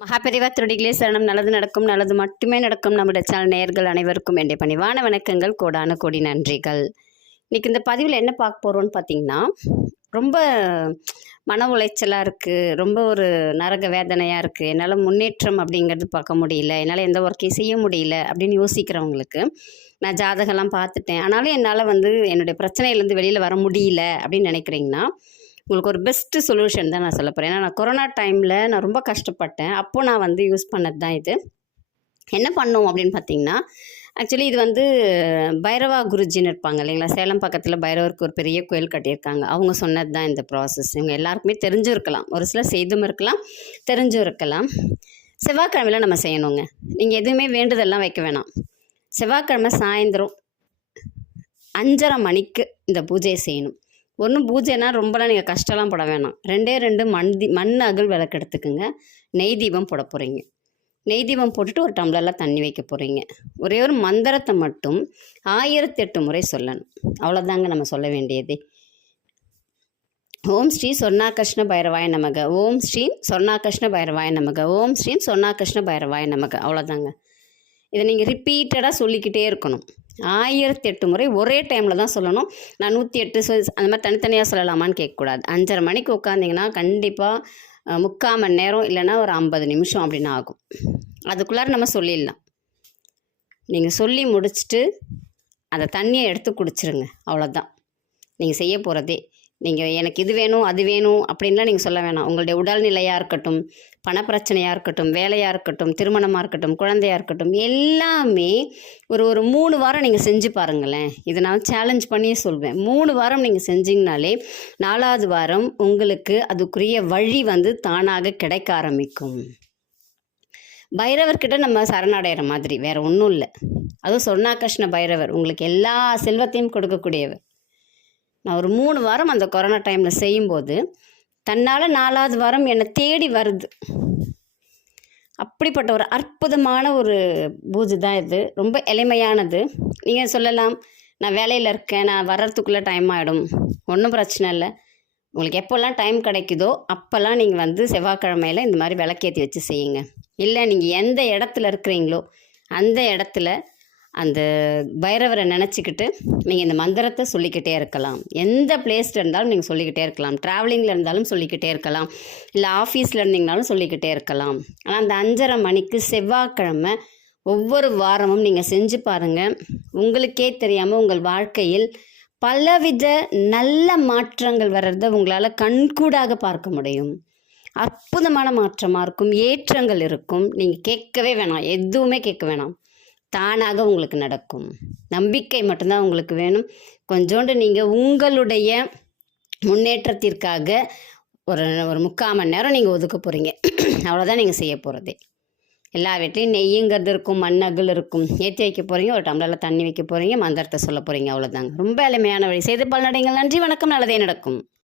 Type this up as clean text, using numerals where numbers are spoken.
மகாபெரிவா திருடிகளே சரணம். நல்லது நடக்கும், நல்லது மட்டுமே நடக்கும். நம்முடைய சேனல் நேயர்கள் அனைவருக்கும் என்னுடைய பணிவான வணக்கங்கள், கோடான கோடி நன்றிகள். இன்னைக்கு இந்த பதிவில் என்ன பார்க்க போகிறோன்னு பார்த்தீங்கன்னா, ரொம்ப மன உளைச்சலாக இருக்குது, ரொம்ப ஒரு நரக வேதனையாக இருக்குது, என்னால் முன்னேற்றம் அப்படிங்கிறது பார்க்க முடியல, என்னால் எந்த ஒர்க்கையும் செய்ய முடியல அப்படின்னு யோசிக்கிறவங்களுக்கு நான் ஜாதகம்லாம் பார்த்துட்டேன், ஆனாலும் என்னால் என்னுடைய பிரச்சனையிலேருந்து வெளியில் வர முடியல அப்படின்னு நினைக்கிறீங்கன்னா, உங்களுக்கு ஒரு பெஸ்ட்டு சொல்யூஷன் தான் நான் சொல்ல போகிறேன். ஏன்னா நான் கொரோனா டைமில் நான் ரொம்ப கஷ்டப்பட்டேன். அப்போது நான் யூஸ் பண்ணது தான் இது. என்ன பண்ணோம் அப்படின்னு பார்த்தீங்கன்னா, ஆக்சுவலி இது பைரவா குருஜின்னு இருப்பாங்க இல்லைங்களா, சேலம் பக்கத்தில் பைரவருக்கு ஒரு பெரிய கோயில் கட்டியிருக்காங்க. அவங்க சொன்னது தான் இந்த ப்ராசஸ். இவங்க எல்லாருக்குமே தெரிஞ்சும் இருக்கலாம், ஒரு சிலர் செய்தும் இருக்கலாம், தெரிஞ்சும் இருக்கலாம். செவ்வாய்க்கிழமையில் நம்ம செய்யணுங்க. நீங்கள் எதுவுமே வேண்டுதெல்லாம் வைக்க வேணாம். செவ்வாய்க்கிழமை சாயந்தரம் 5:30 மணிக்கு இந்த பூஜையை செய்யணும். ஒன்றும் பூஜைனா ரொம்பலாம் நீங்கள் கஷ்டம்லாம் பட வேணாம். 2 மண் அகல் விளக்கு எடுத்துக்குங்க. நெய் தீபம் போட போகிறீங்க. நெய் தீபம் போட்டுட்டு ஒரு டம்ளரில் தண்ணி வைக்க போகிறீங்க. ஒரே ஒரு மந்திரத்தை மட்டும் 1008 முறை சொல்லணும். அவ்வளோதாங்க நம்ம சொல்ல வேண்டியது. ஓம் ஸ்ரீ சொர்ணாகிருஷ்ண பைரவாய நமக, ஓம் ஸ்ரீம் சொர்ணாகிருஷ்ண பைரவாய நமக, ஓம் ஸ்ரீம் சொர்ணாகிருஷ்ண பைரவாய நமக. அவ்வளோதாங்க. இதை நீங்கள் ரிப்பீட்டடாக சொல்லிக்கிட்டே இருக்கணும். 1008 முறை ஒரே டைமில் தான் சொல்லணும். நான் 108 அந்த மாதிரி தனித்தனியாக சொல்லலாமான்னு கேட்கக்கூடாது. 5:30 மணிக்கு உட்காந்திங்கன்னா கண்டிப்பாக 3/4 மணி நேரம் இல்லைன்னா ஒரு 50 நிமிஷம் அப்படின்னு ஆகும். அதுக்குள்ளார நம்ம சொல்லிடலாம். நீங்கள் சொல்லி முடிச்சுட்டு அந்த தண்ணியை எடுத்து குடிச்சிருங்க. அவ்வளோதான் நீங்கள் செய்ய போகிறதே. நீங்கள் எனக்கு இது வேணும் அது வேணும் அப்படின்லாம் நீங்கள் சொல்ல வேணாம். உங்களுடைய உடல்நிலையாக இருக்கட்டும், பணப்பிரச்சனையாக இருக்கட்டும், வேலையாக இருக்கட்டும், திருமணமாக இருக்கட்டும், குழந்தையாக இருக்கட்டும், எல்லாமே ஒரு 3 வாரம் நீங்கள் செஞ்சு பாருங்களேன். இதை நான் சேலஞ்ச் பண்ணியே சொல்வேன். 3 வாரம் நீங்கள் செஞ்சிங்கனாலே 4வது வாரம் உங்களுக்கு அதுக்குரிய வழி தானாக கிடைக்க ஆரம்பிக்கும். பைரவர்கிட்ட நம்ம சரணடைகிற மாதிரி வேறு ஒன்றும் இல்லை. அதுவும் சொர்ணாகிருஷ்ண பைரவர் உங்களுக்கு எல்லா செல்வத்தையும் கொடுக்கக்கூடியவர். நான் ஒரு 3 வாரம் அந்த கொரோனா டைமில் செய்யும்போது தன்னால் 4வது வாரம் என்னை தேடி வருது. அப்படிப்பட்ட ஒரு அற்புதமான ஒரு பூஜை தான் இது. ரொம்ப எளிமையானது. நீங்கள் சொல்லலாம், நான் வேலையில் இருக்கேன், நான் வர்றதுக்குள்ளே டைம் ஆகிடும். ஒன்றும் பிரச்சனை இல்லை. உங்களுக்கு எப்போல்லாம் டைம் கிடைக்குதோ அப்போல்லாம் நீங்கள் செவ்வாய்க்கிழமையில் இந்த மாதிரி விளக்கேற்றி வச்சு செய்யுங்க. இல்லை நீங்கள் எந்த இடத்துல இருக்கிறீங்களோ அந்த இடத்துல அந்த பைரவரை நினச்சிக்கிட்டு நீங்கள் இந்த மந்திரத்தை சொல்லிக்கிட்டே இருக்கலாம். எந்த பிளேஸில் இருந்தாலும் நீங்கள் சொல்லிக்கிட்டே இருக்கலாம். ட்ராவலிங்கில் இருந்தாலும் சொல்லிக்கிட்டே இருக்கலாம், இல்லை ஆஃபீஸில் இருந்தீங்கனாலும் சொல்லிக்கிட்டே இருக்கலாம். ஆனால் அந்த 5:30 மணிக்கு செவ்வாய்க்கிழமை ஒவ்வொரு வாரமும் நீங்கள் செஞ்சு பாருங்கள். உங்களுக்கே தெரியாமல் உங்கள் வாழ்க்கையில் பலவித நல்ல மாற்றங்கள் வர்றதை உங்களால் கண்கூடாக பார்க்க முடியும். அற்புதமான மாற்றமாக இருக்கும், ஏற்றங்கள் இருக்கும். நீங்கள் கேட்கவே வேணாம், எதுவுமே கேட்க வேணாம், தானாக உங்களுக்கு நடக்கும். நம்பிக்கை மட்டும்தான் உங்களுக்கு வேணும். கொஞ்சோண்டு நீங்கள் உங்களுடைய முன்னேற்றத்திற்காக ஒரு 3/4 மணி நேரம் நீங்கள் ஒதுக்க போகிறீங்க. அவ்வளோதான் நீங்கள் செய்ய போகிறதே. எல்லா வீட்லேயும் நெய்யுங்கிறது இருக்கும், மண்ணகல் இருக்கும். ஏற்றி வைக்க போகிறீங்க, ஒரு டம்ளரில் தண்ணி வைக்க போகிறீங்க, மந்திரத்தை சொல்ல போகிறீங்க. அவ்வளோதாங்க. ரொம்ப எளிமையான வழி. செய்து பலனடைங்கள். நன்றி, வணக்கம். நல்லதே நடக்கும்.